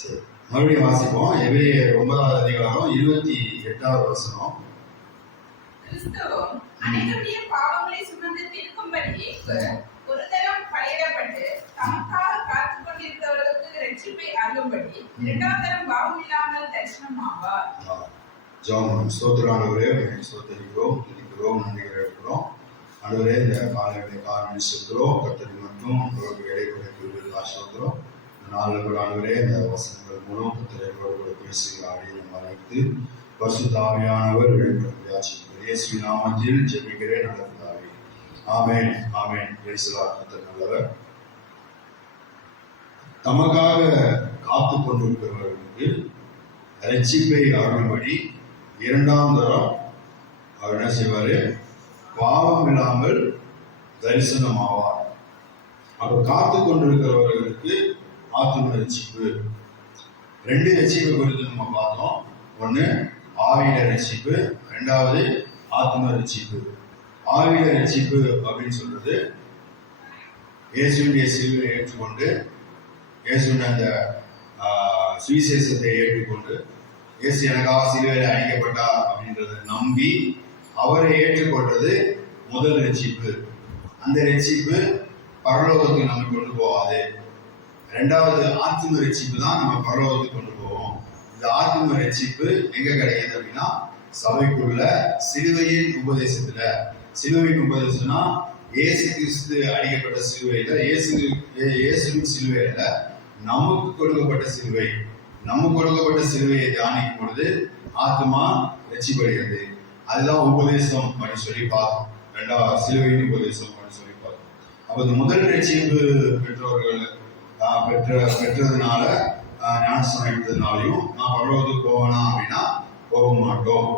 சரி, மறுபடியும் வாசிப்போம். எபிரேயர் 9வது அதிகாரம் 28வது வசனம். கிறிஸ்துவும் அனைவருடைய பாவங்களை சுமந்து தீர்க்கும்படி ஒரு தரம் பலியிடப்பட்டு தமக்காக காத்துக் கொண்டிருக்கிறவர்களுக்கு ரட்சிப்பை அருளும்படி இரண்டாம் தரம் பாவம் இல்லாமல் தரிசனமாவார். ஜெபம். ஸ்தோத்திரம் ஆண்டவரே, ஸ்தோத்திரிக்கிறோம், துதிக்கிறோம், நன்றிகள் எடுக்கிறோம். ஆண்டவரே, இந்த காலையுடைய காரணம் செலுத்துகிறோம். கர்த்தருக்கு மட்டும் உங்களுக்கு இடைப்பட்ட ஆசீர்வாதம். நாளில் கூட ஆண்டவரே, இந்த வசனங்கள் மூலம் கர்த்தரோடு பேசுகிறாரே நம்ம அழைத்து பரிசுத்த ஆவியானவர் வெளிப்படுத்தி ஆசீர்வதிக்கிறார். இயேசுவின் நாமத்தில் ஜெபிக்கிறேன் நடக்கிறாரே. ஆமென், ஆமென். பேசலாம். கர்த்தர் நல்லவர். தமக்காக காத்து கொண்டிருக்கிறவர்களுக்கு ரட்சிப்பை அருளும்படி இரண்டாம் தரம் அவர் என்ன செய்வாரு? பாவம் இல்லாமல் தரிசனமாவார். அவர் காத்து கொண்டிருக்கிறவர்களுக்கு ஆத்தும ரட்சிப்பு. 2 ரட்சிப்பு குறித்து நம்ம பார்த்தோம். ஒன்று ஆவியில ரட்சிப்பு, 2வது ஆத்தும ரட்சிப்பு. ஆவியில ரட்சிப்பு அப்படின்னு சொல்றது இயேசுவின் சிலுவையை ஏற்றுக்கொண்டு, இயேசுவின் அந்த சுவிசேஷத்தை ஏற்றுக்கொண்டு, இயேசு எனக்காக சிலுவையில் அடிக்கப்பட்டார் அப்படின்றத நம்பி அவரை ஏற்றுக்கொள்றது முதல் ரட்சிப்பு. அந்த ரட்சிப்பு பரலோகத்துக்கு நம்ம கொண்டு போகாது. 2வது ஆத்தும ரட்சிப்பு தான் நம்ம பரலோகத்துக்கு கொண்டு போவோம். இந்த ஆத்தும ரட்சிப்பு எங்க கிடைக்குது அப்படின்னா சபைக்குள்ள சிலுவையின் உபதேசத்துல. சிலுவையின் உபதேசம்னா இயேசு கிறிஸ்து அடிக்கப்பட்ட சிலுவையில, இயேசுவின் சிலுவையில நமக்கு கொடுக்கப்பட்ட சிலுவை, நமக்கு கொடுக்கப்பட்ட சிலுவையை தியானிக்கும் பொழுது ஆத்மா ரட்சிப்படுகிறது. அதுதான் உபதேசம் அப்படின்னு சொல்லி பார்த்தோம். 2வது சிலுவையின் உபதேசம் அப்படின்னு சொல்லி பார்த்தோம். அப்போ இந்த முதல் ரட்சிப்பு பெற்றவர்கள் பெற்றதுனால ஞானஸ்நானம் எடுத்ததுனாலையும் நான் பரலோகத்துக்கு போவேனா அப்படின்னா போக மாட்டோம்.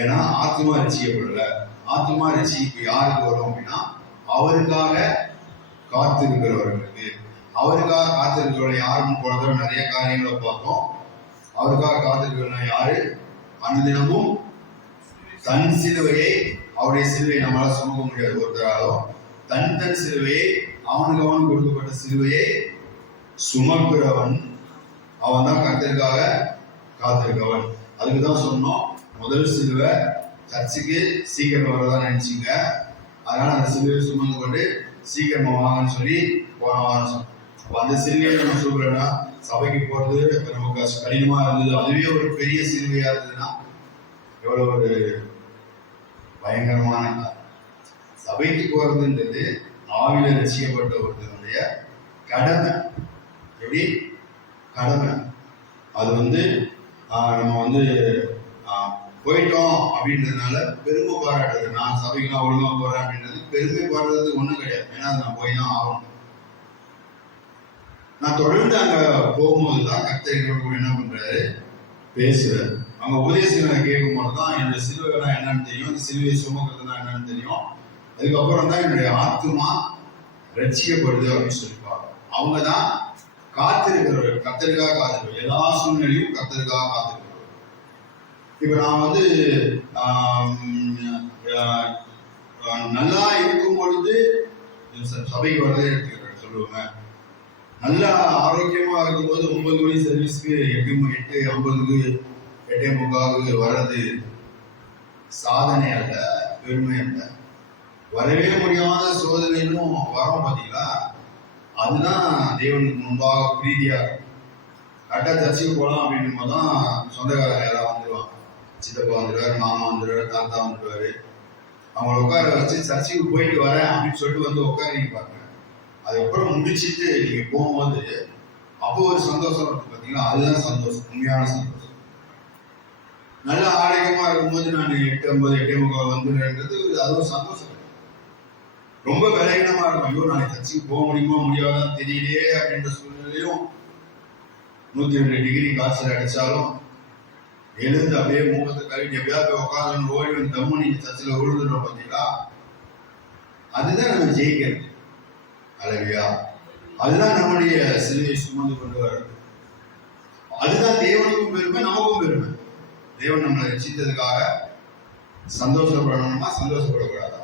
ஏன்னா ஆத்மா ரட்சிக்கப்படல. ஆத்மா ரட்சிப்பு யாருக்கு வரும் அப்படின்னா அவருக்காக காத்திருக்கிறவர்களுக்கு. அவருக்காக காத்திருக்கிறவர்கள் யாருன்னு போன தடவை நிறைய காரியங்களை பார்த்தோம். அவருக்காக காத்திருக்கிறவங்க யாரு? அனுதினமும் தன் சிலுவையை, அவருடைய சிலுவையை நம்மளால சுமக்க முடியாது ஒருத்தராலும். தன் சிலுவையை, அவனுக்கு கொடுக்கப்பட்ட சிலுவையை சுமக்கிறவன் அவன் தான் கர்த்தருக்காக காத்திருக்கவன். அதுக்குதான் சொன்னோம், முதல் சிலுவை சர்ச்சுக்கு சீக்கிரம் வரதான் நினைச்சிங்க. அதனால அந்த சிலுவையை சுமந்து கொண்டு சீக்கிரமா வாங்கன்னு சொல்லி போனவான்னு சொன்னோம். அந்த சிலுவையை நம்ம சொல்றோம்னா சபைக்கு போறது நமக்கு கடினமா இருந்தது. அதுவே ஒரு பெரிய சிலுவையா இருந்ததுன்னா எவ்வளவு ஒரு பயங்கரமான. சபைக்கு போறதுன்றது ஆவில ரசிக்கப்பட்ட ஒருத்தனுடைய கடமை. எப்படி கடமை? அது நம்ம போயிட்டோம் அப்படின்றதுனால பெருமை பாராட்டுறது. நான் சபைக்கெல்லாம் ஒழுங்கா போறேன் அப்படின்றது பெருமை பாடுறதுக்கு ஒண்ணும் கிடையாது. ஏன்னா நான் போய் தான் ஆகணும். நான் தொடர்ந்து அங்க போகும்போது தான் கர்த்தர் என்ன பண்றாரு? பேசுறாரு. அவங்க உபதேசங்களை கேட்கும் போதுதான் என்னுடைய சிலுவைனா என்னன்னு தெரியும், அந்த சிலுவையை சுமக்கிறதுனா என்னன்னு தெரியும். அதுக்கப்புறம் தான் என்னுடைய ஆத்மா ரட்சிக்கப்படுது அப்படின்னு சொல்லிப்பாங்க. அவங்க தான் காத்திருக்கிறவர்கள், கர்த்தருக்காக காத்திருக்கிறோம். எல்லா சூழ்நிலையும் கர்த்தருக்காக காத்திருக்கிறோம். இப்ப நான் நல்லா இருக்கும் பொழுது சபைக்கு வரதே எடுத்துக்கிறேன் சொல்லுவாங்க. நல்லா ஆரோக்கியமா இருக்கும்போது 9 மணி சர்வீஸ்க்கு 8:50க்கு 8:45க்கு வர்றது சாதனை அல்ல, பெருமை அல்ல. வரவே முடியாத சோதனையும் வரோம் பார்த்தீங்களா, அதுதான் தேவனுக்கு முன்பாக பிரீதியா இருக்கும். கரெக்டாக சர்ச்சுக்கு போகலாம் அப்படின்னும் போதுதான் சொந்தக்காரங்க யாராவது வந்துடுவாங்க. சித்தப்பா வந்துடுவாரு, மாமா வந்துடுவாரு, தாத்தா வந்துடுவாரு. அவங்கள உட்கார வச்சு சர்ச்சுக்கு போயிட்டு வரேன் அப்படின்னு சொல்லிட்டு வந்து உட்கார பாருங்க. அதுக்கப்புறம் முடிச்சுட்டு நீங்க போகும்போது அப்போ ஒரு சந்தோஷம் இருக்கு பார்த்தீங்களா, அதுதான் சந்தோஷம், உண்மையான சந்தோஷம். நல்ல ஆரோக்கியமா இருக்கும்போது நான் 8:50 8:45 வந்துடுறது அது ஒரு சந்தோஷம். ரொம்ப விலகினமா இருக்கும், ஐயோ நாளைக்கு சர்ச்சுக்கு போக முடியுமா முடியாதான்னு தெரியலையே அப்படின்ற சூழ்நிலையும் 102 டிகிரி காய்ச்சல் அடிச்சாலும் எழுந்து அப்படியே முகத்தை கழுவிட்டு எப்படியாவது உட்காந்து ஓடி வந்து தம்மு நீங்க சர்ச்சில் விழுந்துடும் பார்த்தீங்களா, அதுதான் நம்ம ஜெயிக்கிறது. அல்லையா? அதுதான் நம்முடைய சிலுவையை சுமந்து கொண்டு வர்றது. அதுதான் தேவனுக்கும் பெருமை, நமக்கும் பெருமை. தேவன் நம்மளை ரட்சித்ததுக்காக சந்தோஷப்படணுமா சந்தோஷப்படக்கூடாதா?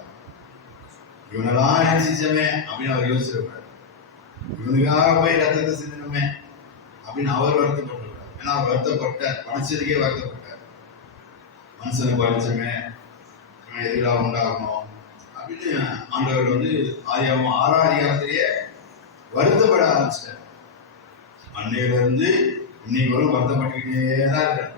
இவனெல்லாம் ரட்சிச்சமே அப்படின்னு அவர் யோசிச்சிருப்பாரு. இவனுக்காக போய் ரத்தத்தை சிந்தணுமே அப்படின்னு அவர் வருத்தப்பட்டார். ஏன்னா அவர் வருத்தப்பட்டார், படைச்சதுக்கே வருத்தப்பட்டார். மனுஷனை படைச்சமே எதிராக உண்டாகணும் அப்படின்னு ஆண்டவர் வந்து ஆதியாகமம் 6ஆம் அதிகாரத்திலேயே வருத்தப்பட ஆரம்பிச்சிட்டார். அன்னையில இருந்து இன்னைக்கு வரும் வருத்தப்பட்டுக்கிட்டே தான் இருக்கார்.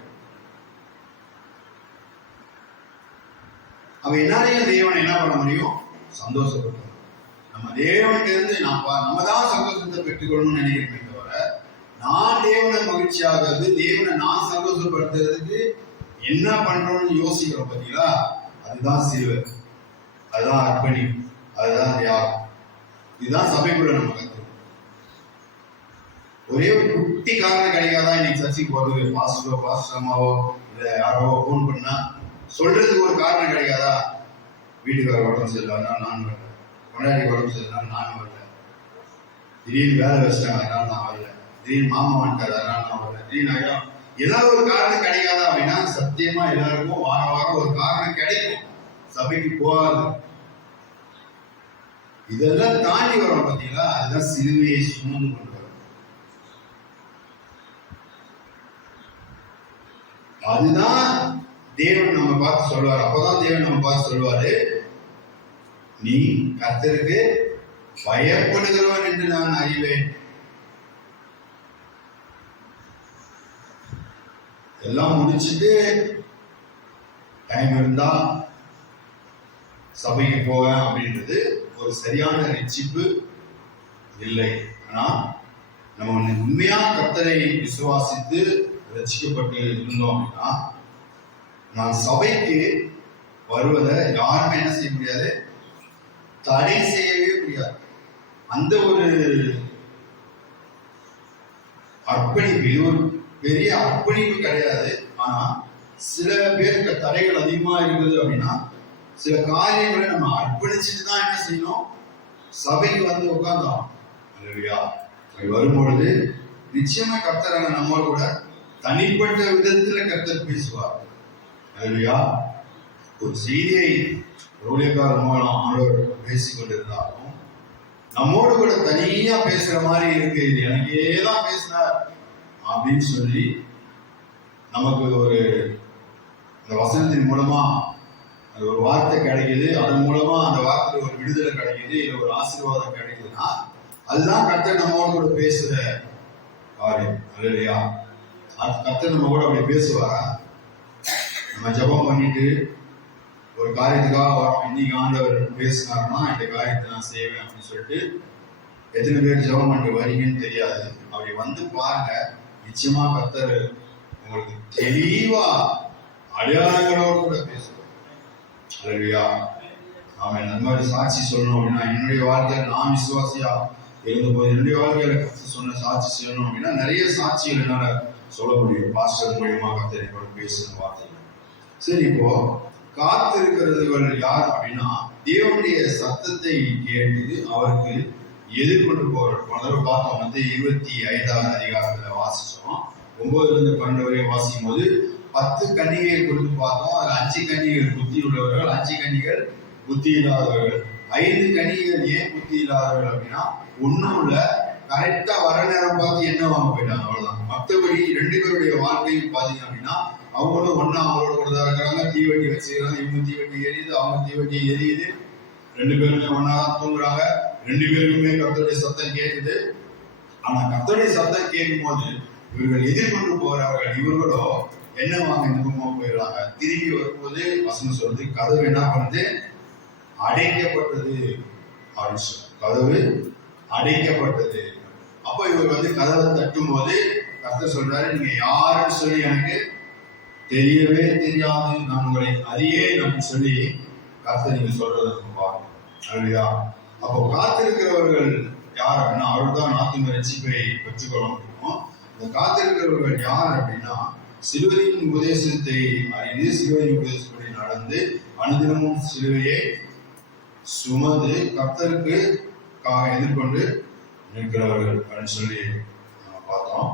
அவ என்னாலையும் தேவனை என்ன பண்ண முடியும்? சந்தோஷப்பட்டோம். நம்ம தேவனுக்கு இருந்து நம்ம தான் சந்தோஷத்தை பெற்றுக்கொள்ளணும்னு நினைக்கிறேன் தவிர, நான் தேவனை மகிழ்ச்சியாகிறது, தேவனை நான் சந்தோஷப்படுத்துறதுக்கு என்ன பண்றோம்னு யோசிக்கிறோம் பார்த்தீங்களா? அதுதான் சிலுவை, அதுதான் அர்ப்பணி, அதுதான் தியாகம். இதுதான் சபைக்குள்ள நம்ம கற்றுக்கணும். ஒரே ஒரு குட்டி காரணம் கிடைக்காதான் இன்னைக்கு சர்ச்சைக்கு போறது. பாஸ்டர் அம்மாவோ இல்ல யாரோ போன் பண்ணா சொல்றதுக்கு ஒரு காரணம் கிடைக்காதா? வீட்டுக்கார உடம்பு சரியில்லை நான் வரல, கொண்டாடி உடம்பு சரியில்லை நான் வரல, திடீர்னு வேலை வச்சிட்டாங்க அதனால நான் வரல, திடீர்னு மாமா வந்துட்டாரு அதனால நான் வரல, திடீர்னு ஏதாவது ஒரு காரணம் கிடைக்காதா அப்படின்னா சத்தியமா எல்லாருக்கும் வாரம் வாரம் ஒரு காரணம் கிடைக்கும் சபைக்கு போகாது. இதெல்லாம் தாண்டி வரும் பார்த்தீங்களா? அதுதான் சிலுவையை சுமந்து கொண்டு வரும். அதுதான் தேவன் நம்ம பார்த்து சொல்லுவார். அப்பதான் தேவன் நம்ம பார்த்து சொல்லுவாரு, நீ கர்த்தருக்கு பயப்படுகிறவன் என்று நான் அறிவேன். எல்லாம் முடிச்சுட்டு டைம் இருந்தா சபைக்கு போவேன் அப்படின்றது ஒரு சரியான ரட்சிப்பு இல்லை. ஆனா நம்ம உண்மையா கர்த்தரை விசுவாசித்து ரட்சிக்கப்பட்டு இருந்தோம் அப்படின்னா நான் சபைக்கு வருவதை யாருமே என்ன செய்ய முடியாது, தடை செய்யவே முடியாது. அந்த ஒரு அர்ப்பணிப்பு, இது ஒரு பெரிய அர்ப்பணிப்பு கிடையாது. ஆனா சில பேருக்கு தடைகள் அதிகமா இருக்குது அப்படின்னா சில காரியங்களை நம்ம அர்ப்பணிச்சுட்டு தான் என்ன செய்யணும், சபைக்கு வந்து உட்கார்ந்தோம். இல்லையா? வரும்பொழுது நிச்சயமா கர்த்தர் நம்மளோட கூட தனிப்பட்ட விதத்துல கர்த்தர் பேசுவார். இல்லையா? ஒரு செய்தியை ஊழியக்காரர் மூலம் ஆண்டவர் பேசிக் கொண்டிருந்தாலும் நம்மோடு கூட தனியா பேசுற மாதிரி இருக்கு, இது எனக்கே தான் பேசினார் அப்படின்னு சொல்லி நமக்கு ஒரு இந்த வசனத்தின் மூலமா ஒரு வார்த்தை கிடைக்குது, அதன் மூலமா அந்த வார்த்தையில ஒரு விடுதலை கிடைக்குது, இல்ல ஒரு ஆசீர்வாதம் கிடைக்குதுன்னா அதுதான் கர்த்தர் நம்மோடு கூட பேசுற காரியம். இல்லையா? கர்த்தர் நம்ம கூட அப்படி பேசுவாரா? நம்ம ஜெபம் பண்ணிட்டு ஒரு காரியத்துக்காக வரோம், இன்னைக்கு ஆண்டவர் பேசினாருன்னா இந்த காரியத்தை நான் செய்வேன் அப்படின்னு சொல்லிட்டு எத்தனை பேர் ஜெபம் பண்ணிட்டு வரீங்கன்னு தெரியாது. அப்படி வந்து பாருங்க, நிச்சயமா கர்த்தர் உங்களுக்கு தெளிவா அடையாளங்களோடு கூட பேசுவார். அல்லேலூயா. நாம இந்த மாதிரி சாட்சி சொல்லணும் அப்படின்னா, என்னுடைய வாழ்க்கையில நான் விசுவாசியா இருந்தபோது என்னுடைய வாழ்க்கையில கர்த்தர் சொன்ன சாட்சி சொல்லணும் அப்படின்னா நிறைய சாட்சிகள் என்னால சொல்ல முடியும். பாஸ்டர் மூலியமா கர்த்தர் பேசுற வார்த்தை. சரி, இப்போ காத்திருக்கிறவர்கள் யார் அப்படின்னா தேவனுடைய சத்தத்தை கேட்டு அவருக்கு எதிர்கொண்டு போறோம். முதல்ல பார்த்தோம் வந்து 25ஆம் அதிகாரத்துல வாசிச்சோம். 9-12 வரை வாசிக்கும் போது 10 கன்னிகைகள் கொடுத்து பார்த்தோம். அதுல 5 கன்னிகைகள் புத்தி உள்ளவர்கள், 5 கன்னிகைகள் புத்தி இல்லாதவர்கள். 5 கன்னிகைகள் ஏன் புத்தி இல்லாதவர்கள் அப்படின்னா ஒண்ணும் இல்ல, கரெக்டா வர நேரம் பார்த்து என்ன வாங்க போயிட்டாங்க, அவ்வளவுதான். மற்றபடி 2 பேருடைய வாழ்க்கையும் பாத்தீங்க அப்படின்னா அவங்களும் ஒன்னா அவங்களோட கூட தான் இருக்கிறாங்க. தீவட்டி வச்சுக்கிறாங்க, இவங்க தீவட்டி எரியுது, அவங்க தீவட்டி எரியுது, 2 பேருமே ஒன்னாதான் தூங்குறாங்க. 2 பேருக்குமே கர்த்தருடைய சத்தம் கேட்குது. ஆனா கர்த்தருடைய சத்தம் கேட்கும் போது இவர்கள் எதிர்கொண்டு போறார்கள். இவர்களோ என்ன வாங்க இந்த பக்கமா போயிடுறாங்க. திரும்பி வரும்போது வசனம் சொல்றது, கதவு என்ன பண்ணுது, அடைக்கப்பட்டது அப்படின்னு சொல்ற. கதவு அடைக்கப்பட்டது. அப்ப இவர் வந்து கதவை தட்டும் போது கர்த்தர் சொல்றாரு, நீங்க யாருன்னு சொல்லி எனக்கு தெரியவே தெரியாது, நான் உங்களை அறியேன் அப்படின்னு சொல்லி கர்த்தர் நீங்க சொல்றதை பாருங்க. இல்லையா? அப்போ காத்திருக்கிறவர்கள் யார் அப்படின்னா அவர் தான் ஆத்தும ரட்சிப்பை பெற்றுக்கொள்ள முடியும். இந்த காத்திருக்கிறவர்கள் யார் அப்படின்னா சிலுவையின் உபதேசத்தை அறிந்து சிலுவையின் உபதேசப்படி நடந்து அனுதினமும் சிலுவையை சுமந்து கர்த்தருக்கு எதிர்கொண்டு நிற்கிறவர்கள் அப்படின்னு சொல்லி நம்ம பார்த்தோம்.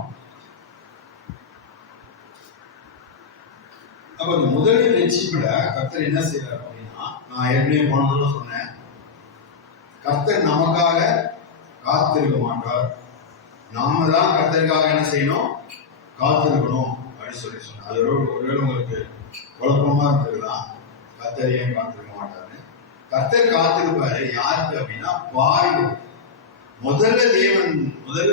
அப்ப இந்த முதலில் ரட்சிப்புல கர்த்தர் என்ன செய்யறாரு அப்படின்னா, நான் ஏற்கனவே போன தடவை சொன்னேன், கர்த்தர் நமக்காக காத்திருக்க மாட்டார், நாம தான் கர்த்தருக்காக என்ன செய்யணும், காத்திருக்கணும் அப்படின்னு சொல்லி சொன்னேன். அது ஒருவேளை உங்களுக்கு குழப்பமா இருக்குதுதான், கர்த்தர் ஏன் காத்திருக்க மாட்டாரு. கர்த்தர் காத்திருப்பாரு யாருக்கு அப்படின்னா பாவிகள். முதல்ல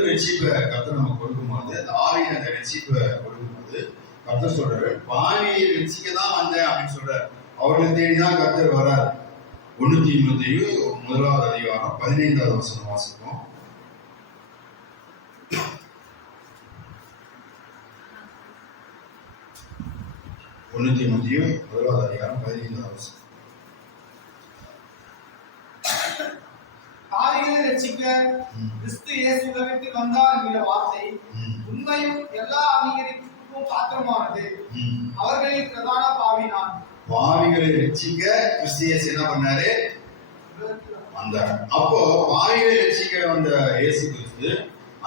ரட்சிப்பை கர்த்தர் நமக்கு கொடுக்கும்போது, அந்த ஆவியின் அந்த ரட்சிப்பை கொடுக்கும்போது கர்த்தர் சொல்றாரு, பாவியை ரட்சிக்க தான் வந்தேன் அப்படின்னு சொல்றாரு. அவர்களை தேடிதான் கர்த்தர் வர்றாரு. 1 தீமோத்தேயு 1ஆம் அதிகாரம் 15ஆவது வசனம் வாசிப்போம். 1 தீமோத்தேயு 1ஆவது அதிகாரம் 15ஆவது வசனம். பாவிகளை ரட்சிக்க கிறிஸ்து இயேசு உலகத்தில் வந்தார் என்கிற வார்த்தை உண்மையும் எல்லா அங்கீகரிப்புக்கும் பாத்திரமானது. அவர்களில் பிரதான பாவி நான். பாவிகளை ரட்சிக்க கிறிஸ்து இயேசு என்ன பண்ணாரு, வந்தார். அப்போ பாவிகளை ரட்சிக்க வந்த இயேசு கிறிஸ்து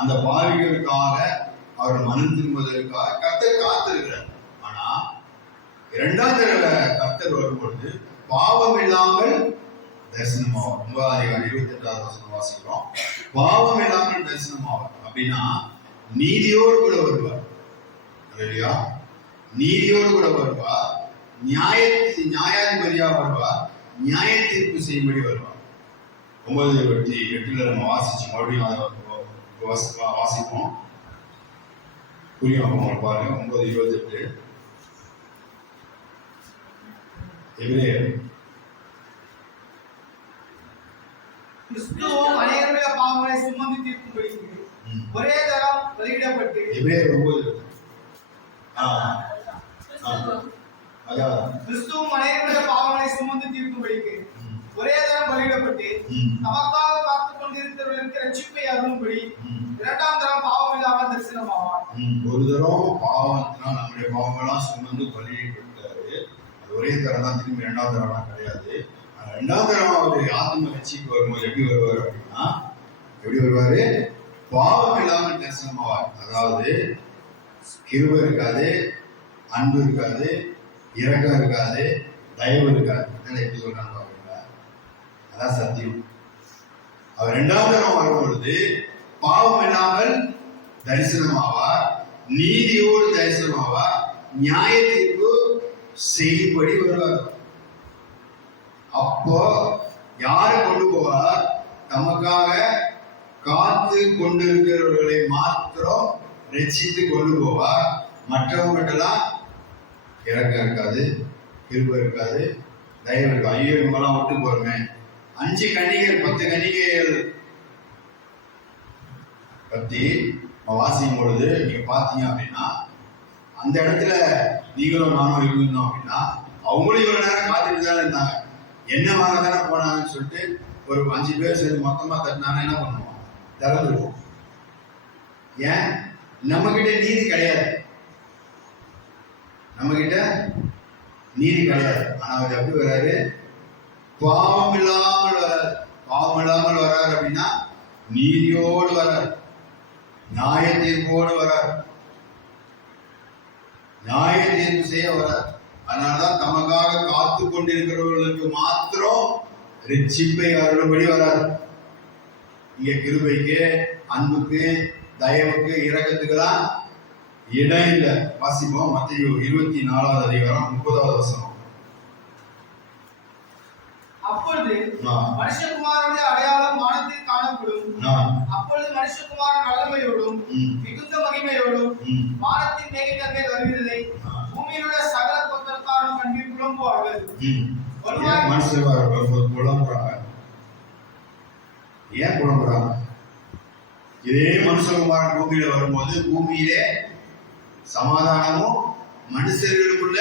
அந்த பாவிகளுக்காக அவர் மனம் திரும்புவதற்காக கர்த்தர் காத்திருக்கிறார். ஆனா 2ஆம் தடவை கர்த்தர் வரும்பொழுது பாவம் இல்லாமல் தரிசனமாவார். 9ஆம் அதிகாரம் 28ஆவது வசனம் வாசிக்கிறோம். பாவம் இல்லாமல் தரிசனமாவார் அப்படின்னா நீதியோடு கூட வருவார். இல்லையா? நீதியோடு கூட வருவார், நியாயாதிபதியா வருவார், நியாய தீர்ப்பு செய்யும்படி வருவார். 9:8 நம்ம வாசிச்சு மறுபடியும் வாசிப்போம், புரியும் பாருங்க. 9:28 எபிரேயர். கிறிஸ்துவும் அநேகருடைய பாவங்களை சுமந்து தீர்க்கும்படிக்கு ஒரே தரம் பலியிடப்பட்டு. எபிரேயர் 9. கிறிஸ்துவும் அநேகருடைய பாவங்களை சுமந்து தீர்க்கும்படிக்கு ஒரே தரம் பலியிடப்பட்டு நமக்காக காத்துக் கொண்டிருக்கிறவர்களுக்கு ரட்சிப்பை அருளும்படி 2ஆம் தரம் பாவம் இல்லாமல் தரிசனமாவார். ஒரு தரம் பாவத்தினால் நம்முடைய பாவங்கள்லாம் சுமந்து பலியிட்டாரு. அது ஒரே தரம் தான், திரும்பி 2ஆம் தரம் கிடையாது. 2ஆம் தரம் அவரு ஆத்ம ரட்சிப்பு வரும்போது எப்படி வருவார் அப்படின்னா, எப்படி வருவாரு, பாவம் இல்லாமல் தரிசனமாவார். அதாவது கிருபை இருக்காது, அன்பு இருக்காது, இரக்கம் இருக்காது, தயவு இருக்காது. எப்படி சொல்றாங்க பாருங்களா, அதான் சத்தியம். அவர் 2ஆம் தரம் வரும்பொழுது பாவம் இல்லாமல் தரிசனமாவார், நீதியோடு தரிசனமாவார், நியாய தீர்ப்பு செய்யும்படி வருவார். அப்போ யாரை கொண்டு போவார், நமக்காக காத்து கொண்டிருக்கிறவர்களை மாத்திரம் ரட்சித்து கொண்டு போவார். மற்றவங்ககிட்டலாம் இறக்கம் இருக்காது, கிருபை இருக்காது, தயவு இருக்காது. ஐயோ இவங்கெல்லாம் விட்டு போறோமே. 5 கன்னிகைகள் 10 கன்னிகைகள் பத்தி வாசிக்கும் பொழுது நீங்க பாத்தீங்க அப்படின்னா, அந்த இடத்துல நீங்களும் நானும் இருந்தோம் அப்படின்னா, அவங்களும் இவ்வளவு நேரம் காத்துட்டு தான் இருந்தாங்க. என்ன வாங்க தானே போனாங்கன்னு சொல்லிட்டு ஒரு 5 பேர் சேர்ந்து மொத்தமா தட்டினாங்க. என்ன பண்ணுவோம், திறந்துருவோம். ஏன், நம்ம கிட்ட நீதி கிடையாது, நம்ம கிட்ட நீதி கிடையாது. ஆனா அவர் எப்படி வர்றாரு, பாவம் இல்லாமல் வராது. பாவம் இல்லாமல் வராரு அப்படின்னா நீதியோடு வராரு, நியாய தீர்ப்போடு வராரு, நியாய தீர்ப்பு செய்ய வராரு. அதனாலதான் தமக்காக காத்து கொண்டிருக்கிறவர்களுக்கு மாத்திரம் ரட்சிப்பை அருளும்படி வராது. இங்க கிருபைக்கு, அன்புக்கு, தயவுக்கு, இரக்கத்துக்கு தான் இடம் இல்லை. வாசிப்போம் மத்தேயு 24ஆவது அதிகாரம் 30ஆவது வசனம். அப்பொழுது மனுஷகுமாரனுடைய அடையாளம் வானத்தில் காணப்படும். அப்பொழுது மனுஷகுமாரன் வல்லமையோடும் மிகுந்த மகிமையோடும் வானத்தின் மேகங்கள் மேல் வருகிறதை பூமியிலுள்ள சகல கோத்திரத்தாரும் கண்டு புலம்புவார்கள். புலம்புறாங்க. ஏன் புலம்புறாங்க? இதே மனுஷகுமாரன் பூமியில வரும்போது பூமியிலே சமாதானமும் மனுஷர்களுக்குள்ள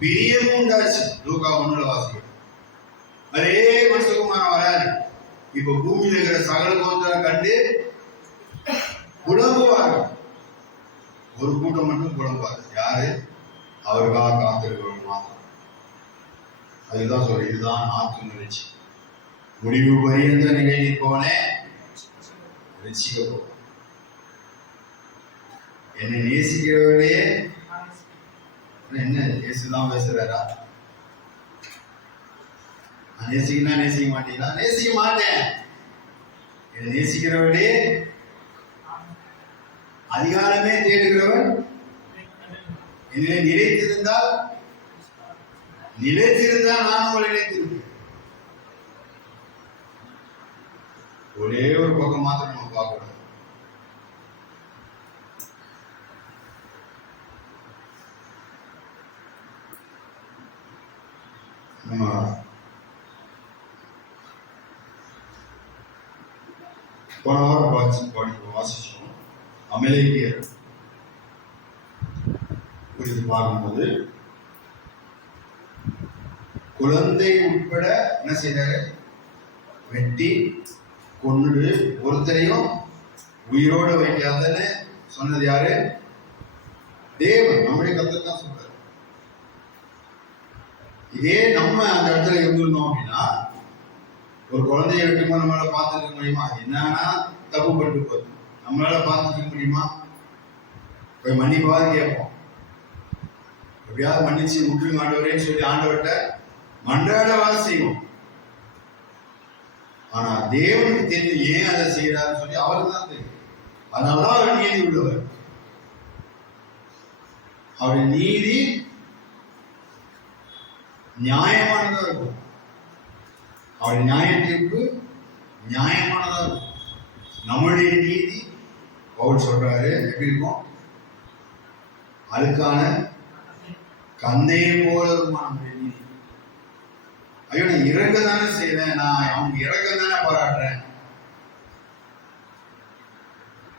பிரியமும் உண்டாச்சு. லூக்கா 1 வாசிக்கும். அதே மனுஷகுமாரன் வராது. இப்ப பூமியில இருக்கிற சகல கோத்திரம் கண்டு புலம்புவார்கள். ஒரு கூட்டம் மட்டும் புலம்பாரு. யாரு? அவருக்காக காத்திருக்கிறவர்கள் மாத்திரம். அதுதான் சொல்லி, இதுதான் ஆத்ம ரட்சி. முடிவு பரியந்த நிகழ்ச்சிப்பவனே ரட்சிக்க போவோம். என்னை நேசிக்கிறவர்களே, என்ன இயேசுதான் பேசுறாரா? நேசிக்க மாட்டீங்களா? நேசிக்க மாட்டேன். என்னை நேசிக்கிறவர்களே அதிகாரமே தேடுகிறவன் என்னை நிலைத்திருந்தால் நான் உங்களை நிலைத்திருப்பேன். ஒரே ஒரு பக்கம் மாத்திரம் நம்ம பார்க்கணும். நம்ம போன வாரம் வாசிச்சோம். அமலேக்கியர் குறித்து பார்க்கும்போது குழந்தை உட்பட என்ன செய்தாரு? வெட்டி கொண்டு ஒருத்தரையும் உயிரோடு வைக்காதன்னு சொன்னது யாரு? தேவன். நம்முடைய கர்த்தர் தான் சொல்றாரு. இதே நம்ம அந்த இடத்துல இருந்திருந்தோம் அப்படின்னா ஒரு குழந்தைய வெட்டுமோ நம்மளால பார்த்துக்க முடியுமா? என்னன்னா தப்பு பண்ணிட்டு போகுது, நம்மளால பார்த்துக்க முடியுமா? போய் மன்னிப்பாவது கேட்போம். எப்படியாவது மன்னிச்சு முற்றிலும் ஆண்டவரேன்னு சொல்லி ஆண்டவர்கிட்ட மன்றாடவாது செய்வோம். ஆனா தேவனுக்கு தெரியும் ஏன் அதை செய்யறாருன்னு சொல்லி அவருக்கு தான் தெரியும். அதனாலதான் அவர் நீதி உள்ளவர். அவருடைய நீதி நியாயமானதா இருக்கும். அவருடைய நியாயத்திற்கு நியாயமானதா இருக்கும். நம்முடைய நீதி பவுல் சொல்றாரு எப்படி இருக்கும்? அழுக்கான கந்தையை போல இருக்குமா நம்முடைய நீதி. ஐயோ நான் இறங்க தானே செய்யறேன், நான் அவங்க இறங்க தானே பாராட்டுறேன்.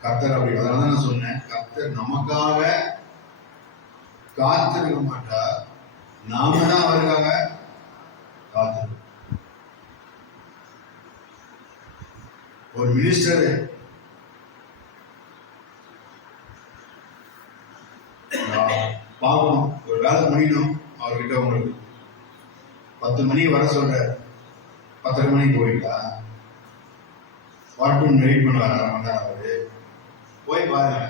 கர்த்தர் அப்படி. அதனால நான் சொன்னேன், கர்த்தர் நமக்காக காத்திருக்க மாட்டார், நாம தான் அவருக்காக காத்திருக்கோம். ஒரு மினிஸ்டர் பார்க்கணும், ஒரு வேலை முடியணும், அவர்கிட்ட உங்களுக்கு 10 மணிக்கு வர சொல்ற, 10:30 மணிக்கு போயிட்டா வரட்டும் வெயிட் பண்ணுவார். 1/2 மணி நேரம் அவரு போய் பாருங்க.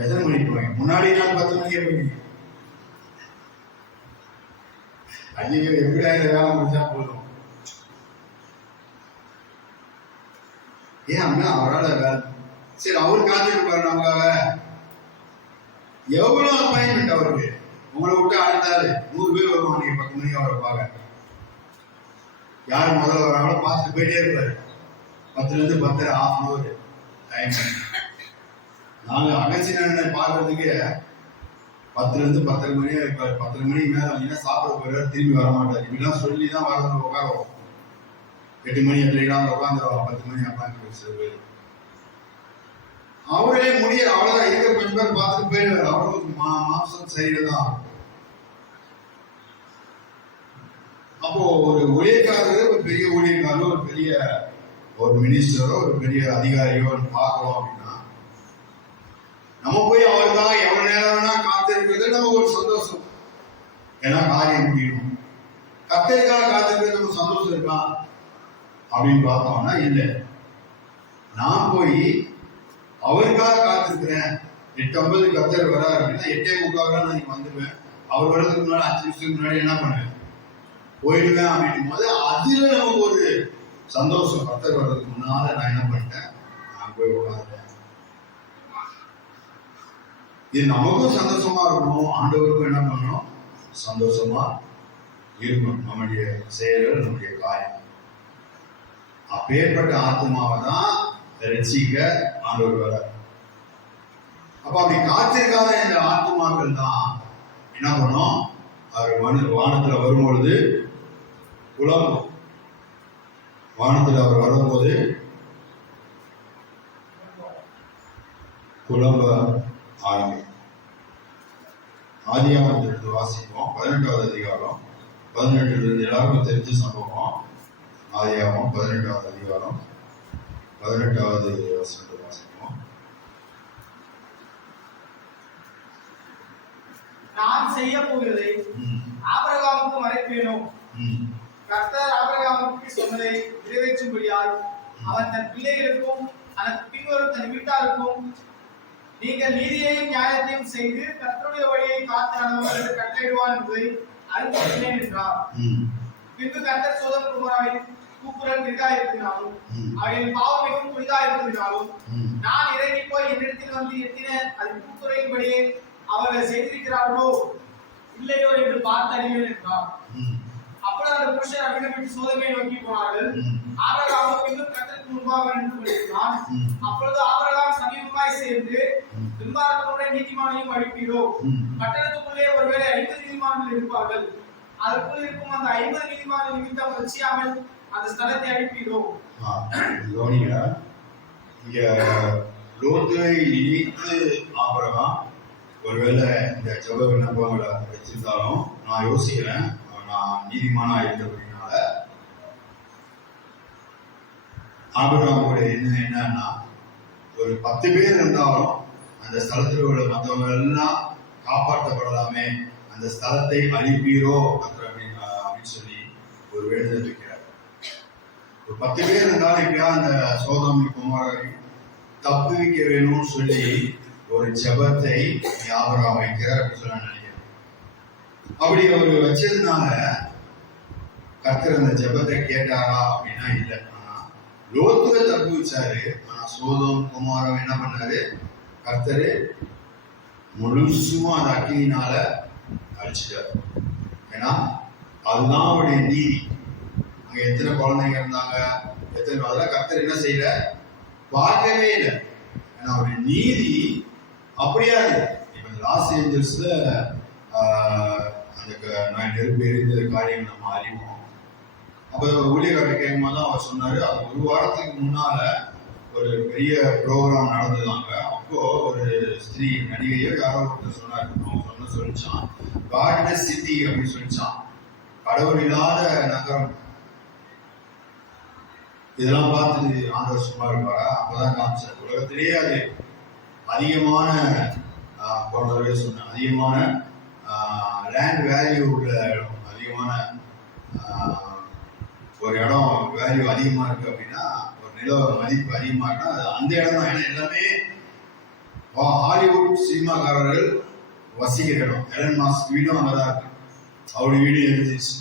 எத்தனை மணிக்கு போய்? முன்னாடி நாள் 10 மணிக்கே போய் அன்னைக்கு எப்படி வேலை முடிஞ்சா போதும். ஏன் அப்படின்னா அவரால் வேலை சரி அவரு காத்திருப்பாரு நமக்காக. எவ்வளவு அப்பாயின்மெண்ட் அவருக்கு. உங்களை விட்டு அடுத்தாரு 100 பேர் வருவாங்க. நீங்க 10 மணிக்கு அவரை பார்க்க யார் முதல்ல வராங்களோ பார்த்துட்டு போயிட்டே இருப்பாரு. 10ல இருந்து 10:30 1/2 hour டைம். நாங்க அகச்சினனை பார்க்கறதுக்கு 10ல இருந்து 10:30 மணி இருப்பாரு. 10:30 மணிக்கு மேல வந்தீங்கன்னா சாப்பிட போயிடுவாரு, திரும்பி வர மாட்டாரு. இப்படிலாம் சொல்லி தான் வரணும் உட்காரோம். 8 மணி 8:30 உட்காந்துருவாங்க. 10 மணி அப்பாயின்மெண்ட் அவரே முடிய அவ்வளவுதான். இருக்கிற கொஞ்சம் பேர் பார்த்துட்டு போயிடுவாரு. அவருக்கு மாம்சம் சரிதான். அப்போ ஒரு ஊழியக்காரர், ஒரு பெரிய ஊழியக்காரோ, ஒரு பெரிய ஒரு மினிஸ்டரோ, ஒரு பெரிய அதிகாரியோ பார்க்கிறோம் அப்படின்னா நம்ம போய் அவருக்காக எவ்வளவு நேரம் வேணா காத்திருக்கிறது நமக்கு ஒரு சந்தோஷம். ஏன்னா காரியம் முடியணும். கர்த்தருக்காக காத்திருக்கிறது நமக்கு சந்தோஷம் இருக்கா அப்படின்னு பார்த்தோம்னா இல்லை. நான் போய் அவருக்காக காத்திருக்கிறேன். 8:50 கர்த்தர் வராரு அப்படின்னா 8:45 நான் இங்க வந்துடுவேன். அவர் வர்றதுக்கு முன்னாடி 5 நிமிஷத்துக்கு முன்னாடி என்ன பண்ணுவேன்? போயிடுவேன். அப்படின்னும் போது அதுல நமக்கு ஒரு சந்தோஷம். கர்த்தர் வர்றதுக்கு முன்னால நான் என்ன பண்ணிட்டேன்? நான் போய் உட்காந்துட்டேன். இது நமக்கும் சந்தோஷமா இருக்கணும், ஆண்டவருக்கும் என்ன பண்ணணும்? சந்தோஷமா இருக்கணும். நம்முடைய செயல்கள், நம்முடைய காரியம். அப்பேற்பட்ட ஆத்மாவை தான் ரட்சிக்க ஆண்டவர் வர. அப்ப அப்படி காத்திருக்காத இந்த ஆத்மாக்கள் தான் என்ன பண்ணும்? அவர் வானத்துல வரும்பொழுது புலம்பும். வானத்துல அவர் வரும்போது புலம்ப ஆரம்பிக்கும். ஆதியாகமத்திலிருந்து வாசிப்போம். 18வது அதிகாரம் 18 எல்லாருக்கும் தெரிஞ்ச சம்பவம். ஆதியாகமம் 18வது அதிகாரம் 18வது வசனத்தை வாசிப்போம். நான் செய்ய போகிறதை ஆபிரகாமுக்கு மறைப்பேனோ? கர்த்தர் ஆபிரகாமுக்கு சொன்னதை நிறைவேற்றும்படியால் அவன் தன் பிள்ளைகளுக்கும் அதற்கு பின்வரும் தன் வீட்டாருக்கும் நீங்கள் நீதியையும் நியாயத்தையும் செய்து கர்த்தருடைய வழியை காத்து நடந்தவர்களுக்கு கட்டளையிடுவான் என்பதை அறிந்திருக்கிறேன் என்றார். பின்பு கர்த்தர் சோதோம் குமோராவின் கூக்குரல் பெரிதாயிருக்கிறாலும் அவர்களின் பாவம் மிகவும் பெரிதாயிருக்கிறதாலும் வந்து எத்தின அது பூக்குறையும்படியே அவர்கள் செய்திருக்கிறார்களோ இல்லையோ என்று பார்த்து அறிவேன் என்றார். அப்பொழுது அந்த புருஷர் அவ்விடம் விட்டு சோதமையை நோக்கி போனார்கள். ஆபிரகாமும் இன்னும் கர்த்தருக்கு முன்பாக நின்று கொண்டிருந்தான். அப்பொழுது ஆபிரகாம் சமீபமாய் சேர்ந்து, துன்மார்க்கனுடைய நீதிமானையும் அழிப்பீரோ? பட்டணத்துக்குள்ளே ஒருவேளை 50 நீதிமான்கள் இருப்பார்கள். அதற்குள் இருக்கும் அந்த 50 நீதிமான்கள் நிமித்தம் ரட்சியாமல் அந்த ஸ்தலத்தை அழிப்பீரோ? இங்க லோத்துவை இணைத்து ஆபிரகாம் ஒருவேளை இந்த ஜெப விண்ணப்பங்களை வச்சிருந்தாலும் நான் யோசிக்கிறேன், நான் நீதிமானா இருந்தபடினால ஆபிரகாமுடைய எண்ணம் என்னன்னா, ஒரு 10 பேர் இருந்தாலும் அந்த ஸ்தலத்தில் உள்ள மற்றவங்க எல்லாம் காப்பாற்றப்படலாமே, அந்த ஸ்தலத்தை அழிப்பீரோ அப்படின்னு சொல்லி ஒரு வேண்டுதல் வைக்கிறார். ஒரு 10 பேர் இருந்தாலும் எப்படியா அந்த சோதோம் குமாரரையும் தப்புவிக்க வேணும்னு சொல்லி ஒரு ஜெபத்தை ஆபிரகாம் வைக்கிறார் அப்படின்னு சொல்லி நான் நினைக்கிறேன். அப்படி அவர் வச்சதுனால கர்த்தர் அந்த ஜெபத்தை கேட்டாரா அப்படின்னா இல்லை. ஆனா லோத்துவை தப்பு வச்சாரு, ஆனா சோதோம் குமாரம் என்ன பண்ணாரு, கர்த்தரு முழுசுமா அந்த அக்கினினால அழிச்சிட்டாரு. ஏன்னா அதுதான் அவருடைய நீதி. அங்க எத்தனை குழந்தைங்க இருந்தாங்க, எத்தனை, அதெல்லாம் கர்த்தர் என்ன செய்யல, பார்க்கவே இல்லை. ஏன்னா அவருடைய நீதி அப்படியா இருக்கு. இப்ப லாஸ் ஏஞ்சல்ஸ்ல அந்த நெருப்பு எரிந்த காரியம் நம்ம அறிவோம். அப்ப ஊழியர்கிட்ட கேட்கும் போது அவர் சொன்னாரு, அது 1 வாரத்துக்கு முன்னால ஒரு பெரிய ப்ரோக்ராம் நடந்ததாங்க. அப்போ ஒரு ஸ்திரீ நடிகையோ யாரோ ஒருத்தர் சொன்னாரு, அவங்க சொல்லிச்சான் காட்லெஸ் சிட்டி அப்படின்னு சொல்லிச்சான், கடவுள் இல்லாத நகரம். இதெல்லாம் பார்த்து ஆண்டவர் சும்மா இருப்பாரா? அப்பதான் காமிச்சார், உலகத்திலேயே அது அதிகமான சொன்ன அதிகமான லேண்ட் வேல்யூ உள்ள இடம், அதிகமான ஒரு இடம் வேல்யூ அதிகமா இருக்கு அப்படின்னா, ஒரு நில மதிப்பு அதிகமா இருக்குன்னா அது அந்த இடம் தான். ஏன்னா எல்லாமே ஹாலிவுட் சினிமாக்காரர்கள் வசிக்கிற இடம். எலன் மாஸ்க் வீடும் அங்கதான் இருக்கு, அவருடைய வீடு எழுதிச்சு.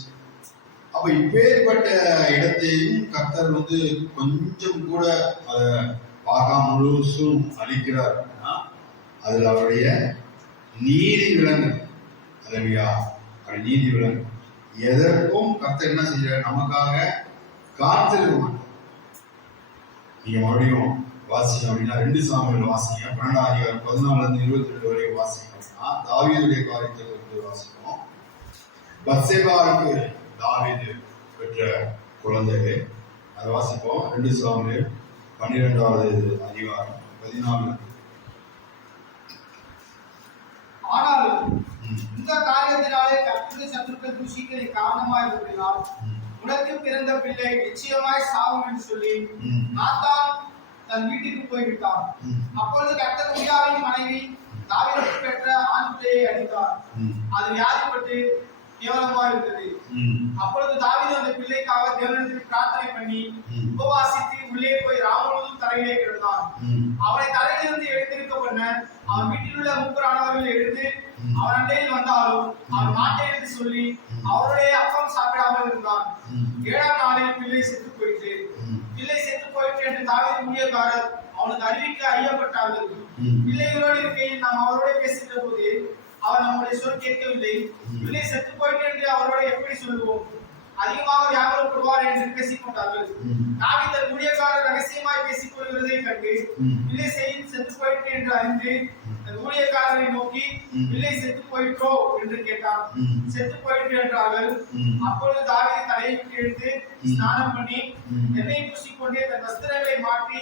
அப்ப இப்பேற்பட்ட இடத்தையும் கர்த்தர் வந்து கொஞ்சம் கூட அதை பார்க்காம முழுசும் அளிக்கிறார் அப்படின்னா அதுல அவருடைய நீதி விலங்கு. அதுலையா அவருடைய நீதி விலங்கு. எதற்கும் கர்த்தர் என்ன செய்யறாரு, நமக்காக காத்திருக்க மாட்டார். நீங்க மறுபடியும் வாசிங்க அப்படின்னா 2 சாமுவேல் வாசிங்க, 12ஆம் அதிகாரம் 14-22 வரை வாசிங்க அப்படின்னா தாவீதுடைய காரியத்தை வந்து வாசிப்போம். பத்சேபாவுக்கு தாவீது பெற்ற குழந்தைகள் அதை வாசிப்போம். 2 சாமுவேல் 12ஆவது அதிகாரம் 14. ஆனாலும் இந்த காரியத்தினாலே கர்த்தருடைய சத்துருக்கள் தூஷிக்க காரணமாக இருப்பதால் உனக்கு பிறந்த பிள்ளை நிச்சயமாய் சாவும் என்று சொல்லி நாத்தான் தன் வீட்டுக்கு போய்விட்டான். அப்பொழுது கர்த்தர் உரியாவின் மனைவி தாவீதுக்கு பெற்ற ஆண் பிள்ளையை அடித்தார். அது வியாதிப்பட்டு கேவலமா இருந்தது. அப்பொழுது தாவீது அந்த பிள்ளைக்காக தேவனிடத்தில் பிரார்த்தனை பண்ணி உபவாசித்து உள்ளே போய் ராமுழுதும் தரையிலே கிடந்தான். அவனை தரையிலிருந்து எழுந்திருக்க பண்ண அவன் வீட்டில் உள்ள மூப்பரானவர்கள் எழுந்து அவன் அண்டையில் வந்தாலும் அவன் மாட்டேன் என்று சொல்லி அவருடைய அப்பம் சாப்பிடாமல் இருந்தான். 7ஆம் நாளில் பிள்ளை செத்து போயிற்று. பிள்ளை செத்து போயிற்று என்று தாவீது ஊழியக்காரர் அவனுக்கு அறிவிக்க ஐயப்பட்டார்கள். பிள்ளைகளோடு இருக்கையில் நாம் அவரோட பேசுகிற போது அவர் நம்முடைய சொல் கேட்கவில்லை. பிள்ளை செத்து போயிட்டு என்று அவரோட எப்படி சொல்லுவோம், அதிகமாக வியாபாரப்படுவார் என்று பேசிக் கொண்டார்கள். தாவீது தன் ஊழியக்காரர் ரகசியமாய் பேசிக் கொள்கிறதை கண்டு பிள்ளை செத்து போயிட்டு என்று அறிந்து தன் ஊழியக்காரரை நோக்கி பிள்ளை செத்து போயிட்டோ என்று கேட்டான். செத்து போயிட்டு என்றார்கள். அப்பொழுது தாவீது தலையை விட்டு எடுத்து ஸ்நானம் பண்ணி எண்ணெய் பூசிக்கொண்டே தன் வஸ்திரங்களை மாற்றி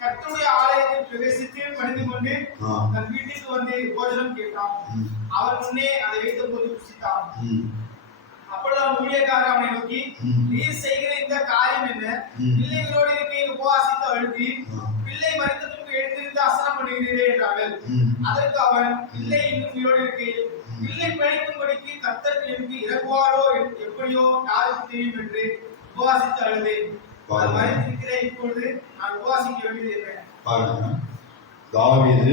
கர்த்தருடைய ஆலயத்தில் பிரவேசித்து பணிந்து கொண்டு தன் வீட்டுக்கு வந்து போஜனம் கேட்டான். அவர் முன்னே அதை வைத்த போது புசித்தான். அப்பொழுது அவன் ஊழியக்காரர் அவனை நோக்கி, நீர் செய்கிற இந்த காரியம் என்ன? பிள்ளைகளோடு இருக்கையில் உபவாசித்து அழுதி பிள்ளை மரித்ததற்கு எழுந்திருந்து அசனம் பண்ணுகிறீரே என்றார்கள். அதற்கு அவன், பிள்ளை இன்னும் உயிரோடு இருக்கையில் பிள்ளை பிழைக்கும்படிக்கு கர்த்தர் எனக்கு இறங்குவாரோ எப்படியோ யாருக்கு தெரியும் என்று உபவாசித்து அழுதேன். இப்பொழுது நான் உபவாசிக்க வேண்டியது. தாவீது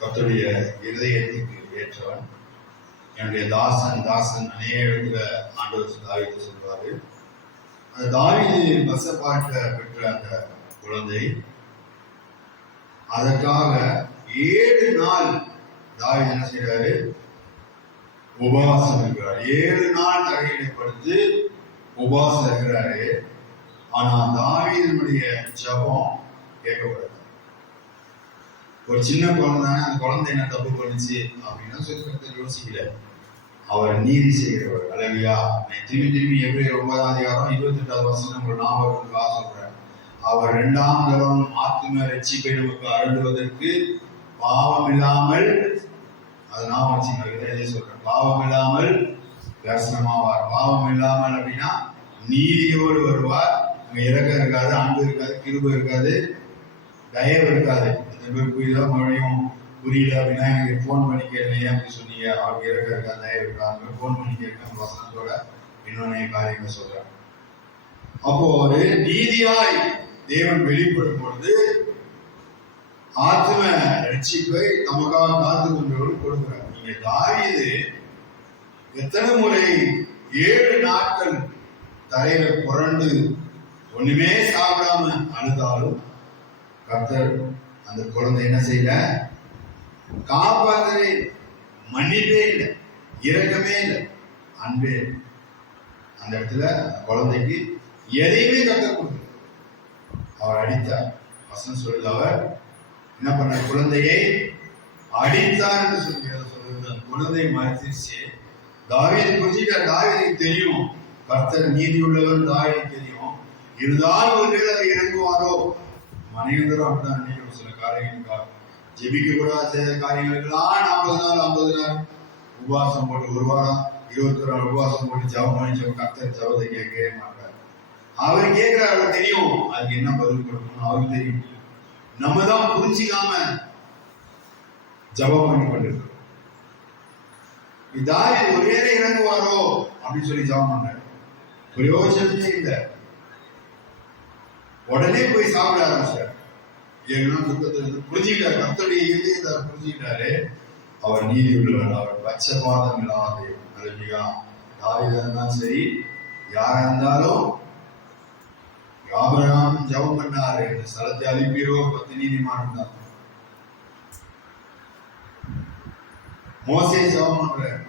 கர்த்தருடைய இருதயத்துக்கு ஏற்றவன், என்னுடைய தாசன் அநேக இடத்துல ஆண்டவர் தாவீது சொல்வாரு. அந்த தாவீது பத்சேபாட்ட பெற்ற அந்த குழந்தை அதற்காக 7 நாள் தாவீது என்ன செய்றாரு? உபவாசம் இருக்கிறார். 7 நாள் தரையில படுத்து உபவாசம் இருக்கிறாரு. ஆனா தாவீதினுடைய ஜெபம் கேட்கப்படாது. ஒரு சின்ன குழந்தை, அந்த குழந்தை என்ன தப்பு பண்ணுச்சு அப்படின்னா சொல்லி யோசிக்கல. அவர் நீதி செய்கிறவர். அல்லேலூயா. திரும்பி எபிரேயர் 9:28 ஒரு ஞாபகத்துக்காக சொல்றார். அவர் 2ஆம் தரம் ஆத்தும ரட்சிப்பை நமக்கு அருளுவதற்கு பாவம் இல்லாமல், அதை நான் வச்சுங்க சொல்றேன், பாவம் இல்லாமல் தரிசனமாவார். பாவம் இல்லாமல் அப்படின்னா நீதியோடு வருவார். அங்க இறக்கம் இருக்காது, அன்பு இருக்காது, கிருபை இருக்காது, தயவு இருக்காது. புரியுதா? மறுபடியும் புரியல அப்படின்னா எனக்கு போன் பண்ணி கேட்கலையே அப்படி சொன்னீங்க. அவருக்கு இறக்க இருக்கா, தயவு இருக்கா, போன் பண்ணி கேட்க வசனத்தோட இன்னொன்னு காரியங்களை சொல்றேன். அப்போ ஒரு நீதியாய் தேவன் வெளிப்படும் பொழுது ஆத்ம ரட்சிப்பை தமக்காக காத்து கொண்டவர்கள் கொடுக்கிறார். நீங்க தாவீது எத்தனை முறை 7 நாட்கள் தரையில புரண்டு ஒண்ணுமே சாப்பிடாம அழுதாலும் கர்த்தர் அந்த குழந்தை என்ன செய்யல? காப்பாற்றவே இல்லை, மன்னிப்பே இல்லை, இரக்கமே இல்லை, அன்பே. அந்த இடத்துல குழந்தைக்கு எதையுமே கர்த்தர் கொடுக்கல. அவர் அடித்தார். வசனம் சொல்லுது, அவர் என்ன பண்ண? குழந்தையை அடித்தார் என்று சொல்லுது. அந்த குழந்தை மறுத்துருச்சு. தாவீது புரிஞ்சுட்டார். தாவீதுக்கு தெரியும் கர்த்தர் நீதி உள்ளவர், தாவீதுக்கு தெரியும். இருந்தாலும் ஒரு வேளை அதை இறங்குவாரோ. மனிதரும் அப்படிதான் நினைக்கிறோம். சில காரியங்களுக்காக ஜெபிக்க கூட செய்த காரியங்களுக்கெல்லாம் 40 நாள் 50 நாள் உபவாசம் போட்டு, 1 வாரம் 21 நாள் உபவாசம் போட்டு ஜெபம் பண்ணி கர்த்தர் ஜெபத்தை கேட்கவே மாட்டார். அவர் கேட்கிறார். அவருக்கு தெரியும் அதுக்கு என்ன பதில் கொடுக்கணும். அவருக்கு தெரியும். நம்ம தான் புரிஞ்சிக்காம ஜெபம் பண்ணி கொண்டிருக்கிறோம். தாவீது ஒருவேளை இறங்குவாரோ அப்படின்னு சொல்லி ஜெபம் பண்ணார். பிரயோஜனமே இல்லை. உடனே போய் சாப்பிட ஆரம்பிச்சார். ஏன்னா துக்கத்திலிருந்து புரிஞ்சுக்கிட்டார். கர்த்தருடைய இதயத்தை புரிஞ்சுக்கிட்டாரு. அவர் நீதி உள்ளவர், அவர் பட்சபாதம் இல்லாத. அல்லேலூயா. தாவீதா இருந்தாலும் சரி, யாரா இருந்தாலும் ஆபிரகாம் ஜெபம் பண்ணாரு, இந்த ஸ்தலத்தை அழிப்பீரோ 10 நீதிமான் தான். மோசே ஜெபம் பண்றாரு,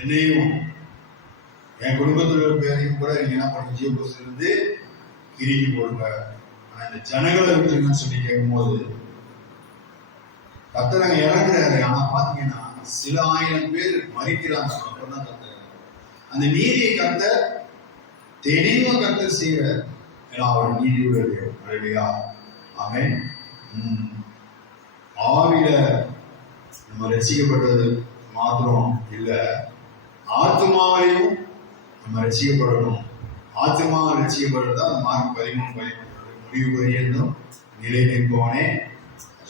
என்னையும் என் குடும்பத்தில் ஒரு பேரையும் கூட நீங்க என்ன பண்ண ஜீவபுஸ்திலிருந்து கிறுக்கி போடுங்க, ஆனா இந்த ஜனங்களை விட்டுருங்கன்னு சொல்லி கேட்கும்போது கர்த்தர் அங்க இறங்குறாரு. ஆனா பாத்தீங்கன்னா சில 1000 பேர் மறிக்கிறாங்க. அப்பதான் கர்த்தர் அந்த நீதியை கர்த்தர் தெளிவா கர்த்தர் செய்யறார். ஏன்னா அவர் நீதி உள்ளவர். அல்லேலூயா. ஆமென். ஆவில நம்ம ரட்சிக்கப்பட்டது மாத்திரம் இல்ல, ஆத்மாவிலையும் நம்ம ரட்சிக்கப்படணும். ஆத்மா ரட்சிக்கப்படுறதா மார்க் 13:13 முடிவு பரியந்தம் நிலை நிற்பவனே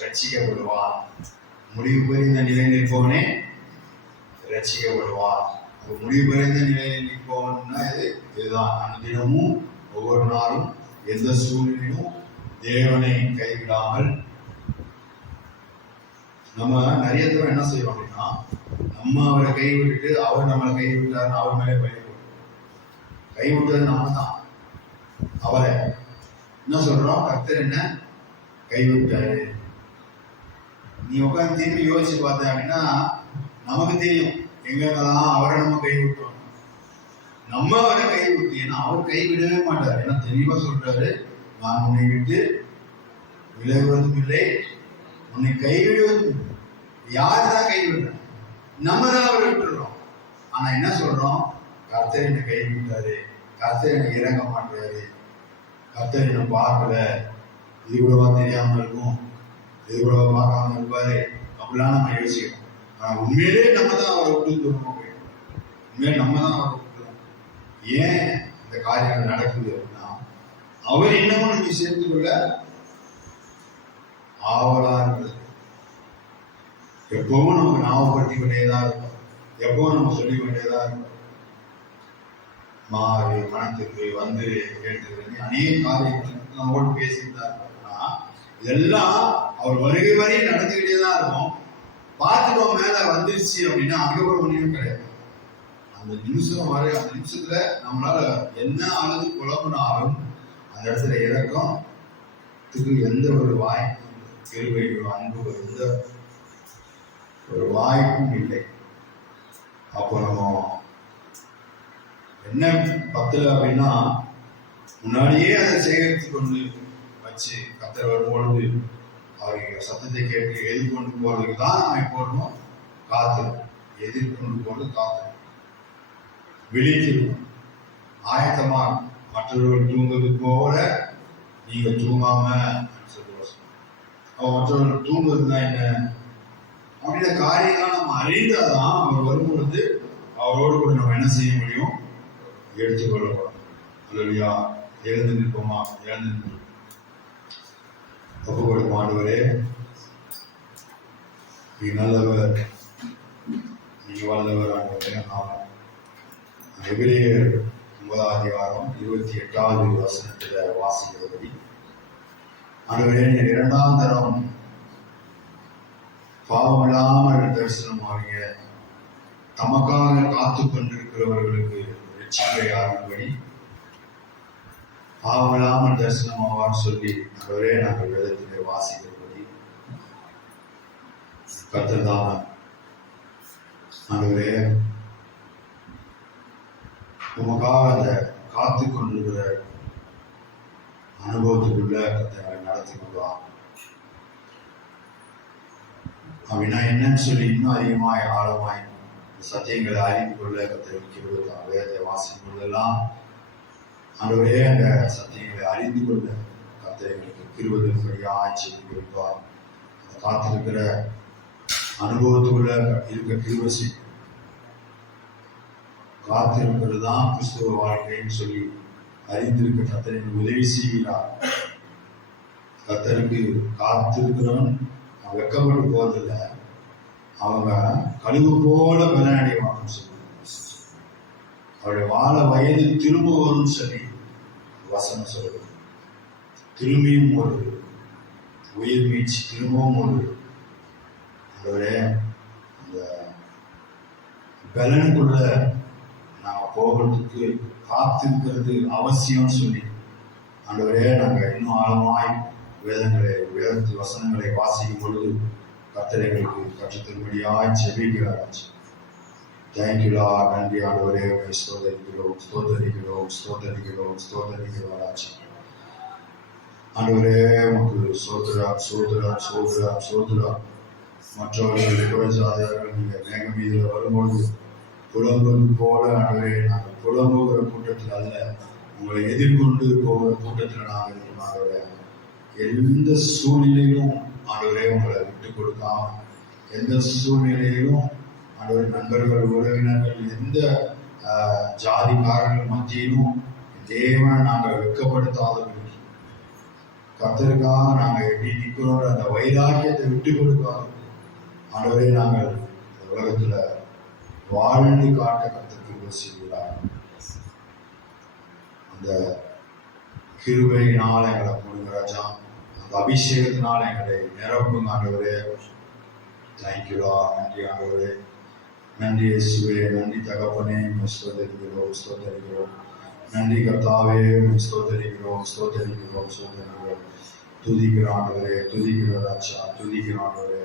ரட்சிக்கப்படுவான். முடிவு பரிந்த நிலை நிற்பவனே ரட்சிக்கப்படுவான். முடிவு பரிந்த நிலை நிற்பவன்னா இதுதான். அனுதினமும் ஒவ்வொரு நாளும் எந்த சூழ்நிலையும் தேவனை கைவிடாமல். நம்ம நிறைய தடவை என்ன செய்வோம் அப்படின்னா, நம்ம அவரை கைவிட்டுட்டு அவர் நம்மளை கைவிட்டாருன்னு அவர் மேலே பயன்படும். கைவிட்டது நம்ம தான். அவரை என்ன சொல்றோம்? கர்த்தர் என்ன கைவிட்டாரு. நீ உட்காந்து திரும்பி யோசிச்சு பார்த்த அப்படின்னா நமக்கு தெரியும் எங்கெல்லாம் அவரை நம்ம கைவிட்டோம். நம்ம அவரை கைவிட்டு, ஏன்னா அவர் கைவிடவே மாட்டார். ஏன்னா தெளிவா சொல்றாரு, நான் உன்னை விட்டு விலகுவதும் இல்லை, உன்னை கைவிடுவதும். யார் தான் கைவிடுறோம்? நம்ம தான் அவரை விட்டுறோம். ஆனா என்ன சொல்றோம்? கர்த்தர் என்னை கைவிட்டாரு, கர்த்தர் எனக்கு இறங்க மாட்டாரு, கர்த்தர் என்னை பார்க்கல, இது கூடவா தெரியாம இருக்கும், இது கூடவா பார்க்காம இருப்பாரு அப்படிலாம் நம்ம யோசிக்கிறோம். ஆனா உண்மையிலே நம்ம தான் அவரை விட்டு தூரமா போயிடும். உண்மையிலே நம்ம தான் அவரை விட்டுறோம். ஏன் இந்த காரியங்கள் நடக்குது அப்படின்னா, அவர் இன்னமும் நம்ம சேர்த்து கொள்ள ஆவலா இருக்குது. எப்பவும் நமக்கு ஞாபகப்படுத்திக் கொண்டேதான் இருக்கும், எப்பவும் நம்ம சொல்லிக் கொண்டேதான் இருக்கும். மாறு மனத்துக்கு வந்து கேட்டு அநேக காரியங்கள் நம்மோடு பேசிட்டு தான் இருக்கோம்னா, இதெல்லாம் அவர் வருகை வரை நடந்துகிட்டே தான் இருக்கும். பார்த்துட்டோம் மேல வந்துருச்சு அப்படின்னா அதுக்கப்புறம் ஒன்றும் கிடையாது. அந்த நிமிஷம் வரை, அந்த நிமிஷத்துல நம்மளால என்ன அழுது புலம்புனாலும் அந்த இடத்துல இறக்கத்துக்கு எந்த ஒரு வாய்ப்பும் இல்லை. கிருபையோ அன்பு எந்த ஒரு வாய்ப்பும் இல்லை. அப்போ நம்ம என்ன பத்தல அப்படின்னா முன்னாடியே அதை சேகரித்து கொண்டு வச்சு கத்தர் வரும்பொழுது அவருடைய சத்தத்தை கேட்டு எதிர்கொண்டு போறதுக்கு தான் நம்ம எப்போதும் காத்து எதிர்கொண்டு போறது காத்து விழித்திருக்கணும். ஆயத்தமா மற்றவர்கள் தூங்குவது போல நீங்க தூங்காம சொல்லுவோம். அவன் மற்றவர்கள் தூங்குவதுன்னா என்ன அப்படின்ற காரியம்லாம் நம்ம அறிந்தாதான் அவர் வரும்பொழுது அவரோடு கூட நம்ம என்ன செய்ய முடியும், எடுத்துக்கொள்ளப்படும். அல்லையா, எழுந்து நிற்போமா, எழுந்து நிற்போம். ஒப்பு கொடுக்கும். ஆண்டவரே, நீ நல்லவர், நீ வல்லவர். ஆண்டவரே, எபிரேயர் 9:28 வசனத்துல வாசிக்கிறபடி, ஆண்டவரே, நீ 2ஆம் தரம் பாவமில்லாமல் தரிசனமாகிய தமக்காக காத்து கொண்டிருக்கிறவர்களுக்கு ரட்சிப்பை ஆகும்படி பாவமில்லாமல் தரிசனமாவான்னு சொல்லி ஆண்டவரே நாங்கள் வேதத்திலே வாசிக்கிறபடி கர்த்தர்தான ஆண்டவரே உமக்காக அந்த காத்து கொண்டிருக்கிற அனுபவத்துக்குள்ள கர்த்தரை நடத்தி கொள்வார். அப்படின்னா என்னன்னு சொல்லி இன்னும் அதிகமாய் ஆழமாய் சத்தியங்களை அறிந்து கொள்ள கத்தரிக்கிறதா வேதத்தை வாசிக்கும் பொழுதெல்லாம் ஆண்டவரே அந்த சத்தியங்களை அறிந்து கொள்ள கத்தரைகளுக்கு கிருபையாய் செய்து கொடுப்பார். அந்த காத்திருக்கிற அனுபவத்துக்குள்ள இருக்க கிருபை காத்திருக்கிறது தான் கிறிஸ்துவ வாழ்க்கைன்னு சொல்லி அறிந்திருக்க கத்தரின் உதவி செய்கிறார். கத்தருக்கு காத்திருக்கிறவன் வெக்கப்பட்டு போவதில்லை, அவங்க கழிவு போல பலனடைவாங்கன்னு சொல்லி அவருடைய வாழ வயது திரும்ப வரும்னு சொல்லி வசனம் சொல்லுது. திரும்பியும் ஒரு உயிர் மீட்சி, திரும்பவும் ஒரு அந்த பலனுக்குள்ள நாங்கள் போகிறதுக்கு காத்திருக்கிறது அவசியம் சொல்லி ஆண்டவரே நாங்கள் இன்னும் ஆழமாய் வேதத்து வசனங்களை வாசிக்கும் பொழுது கர்த்தர் எங்களுக்கு கற்றுத்தரும்படியாய் செபிக்கிறார். தேங்க்யூலா, நன்றி ஆண்டவரே, ஸ்தோத்தரிக்கிறோம் ஸ்தோத்தரிக்கிறோம் ஸ்தோத்தரிக்கிறோம் ஸ்தோத்தரிக்கிறாராச்சு. ஆண்டவரே உனக்கு சோதரா சோதரா சோதரா சோதரா. மற்றவர்கள் குறைஞ்சாதவர்கள் நீங்கள் மேக மீதில் வரும்போது புலம்புவது போல ஆண்டவரே நாங்கள் புலம்புகிற கூட்டத்தில் அல்ல, உங்களை எதிர்கொண்டு போகிற கூட்டத்தில் நாங்கள் இருக்கணும். ஆண்டவரே, எந்த சூழ்நிலையிலும் ஆண்டவரே உங்களை விட்டு கொடுக்காம, எந்த சூழ்நிலையிலும் ஆண்டவரே நண்பர்கள் உறவினர்கள் எந்த ஜாதிக்காரர்கள் மத்தியிலும் தேவனை நாங்கள் வெட்கப்படுத்தாதபடி கர்த்தருக்காக நாங்கள் எப்படி நிற்கிறோம் அந்த வைராக்கியத்தை விட்டு கொடுக்காத ஆண்டவரே நாங்கள் இந்த உலகத்துல வாழ்ந்து காட்ட கர்த்தருக்கு செய்கிறார். அந்த கிருபையினால் எங்களை கொடுங்க ராஜா, அந்த அபிஷேகத்தினால் எங்களை நிரப்புங்க ஆண்டவரே. தேங்க்யூலா, நன்றி ஆண்டவரே, நன்றி இயேசுவே, நன்றி தகப்பனே, ஸ்தோத்தரிக்கிறோம் ஸ்தோத்தரிக்கிறோம். நன்றி கர்த்தாவே, ஸ்தோத்தரிக்கிறோம் ஸ்தோத்தரிக்கிறோம் ஸ்தோத்தரிக்கிறோம். துதிக்கிறோம் ஆண்டவரே, துதிக்கிறோம் ராஜா, துதிக்கிறோம் ஆண்டவரே.